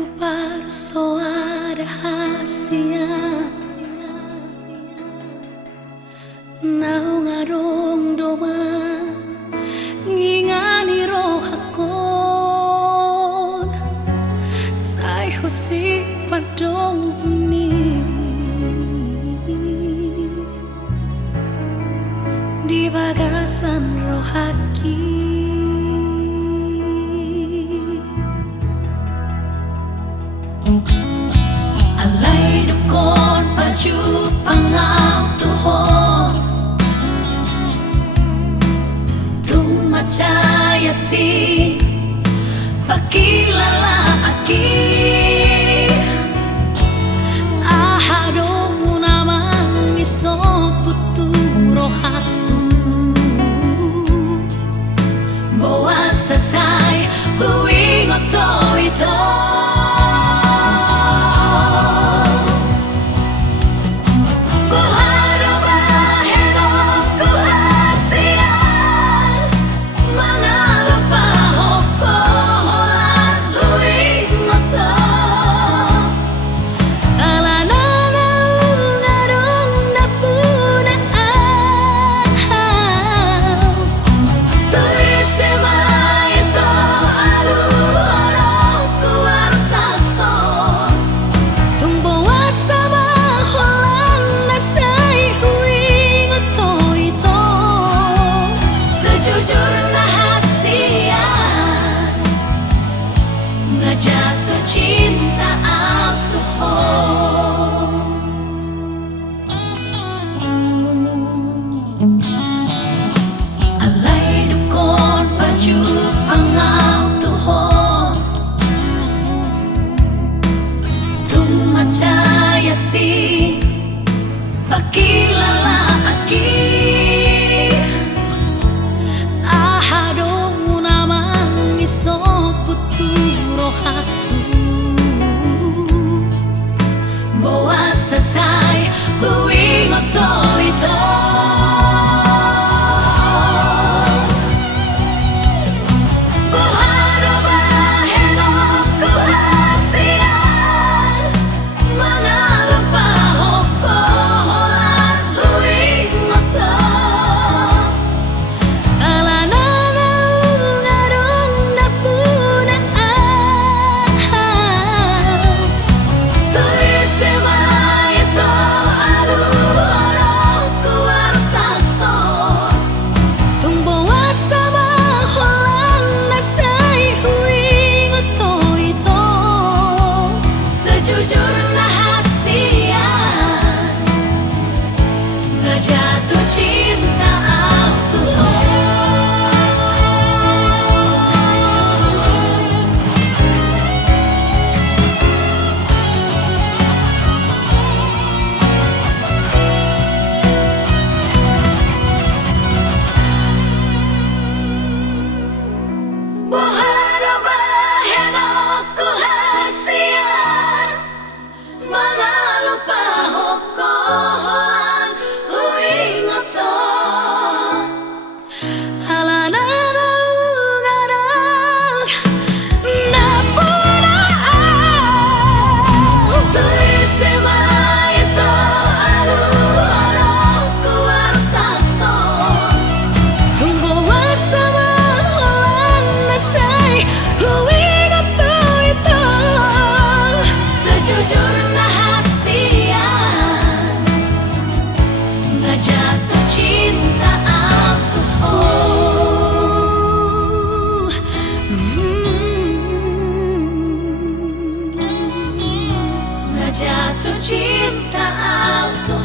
ku persoal rahasia nau ngarong doma ngingani roh akon sai hosi padong ni di bagasan roh haki. Alay dukon paju pangaw tuhon tung macaya si pakilala aki ahado namang isoputu rohaku bawa sasay huwing oto-ito. Jatuh cinta aku alay dukon paju pangaw tuhon tung macaya si pakilala aki ahado namang isoputu rohaku bawa sasay huwing oto-ito. Jatuh cinta aku Bohado baheno ku hasian mangalupa hokoholan huwing oto alanarong-arong napunaan tuwise maito alu-arong kuwarsako tunggu wasama holan nasay huwing oto-ito sejujurnya hasian jatuh cinta aku jatuh cinta aku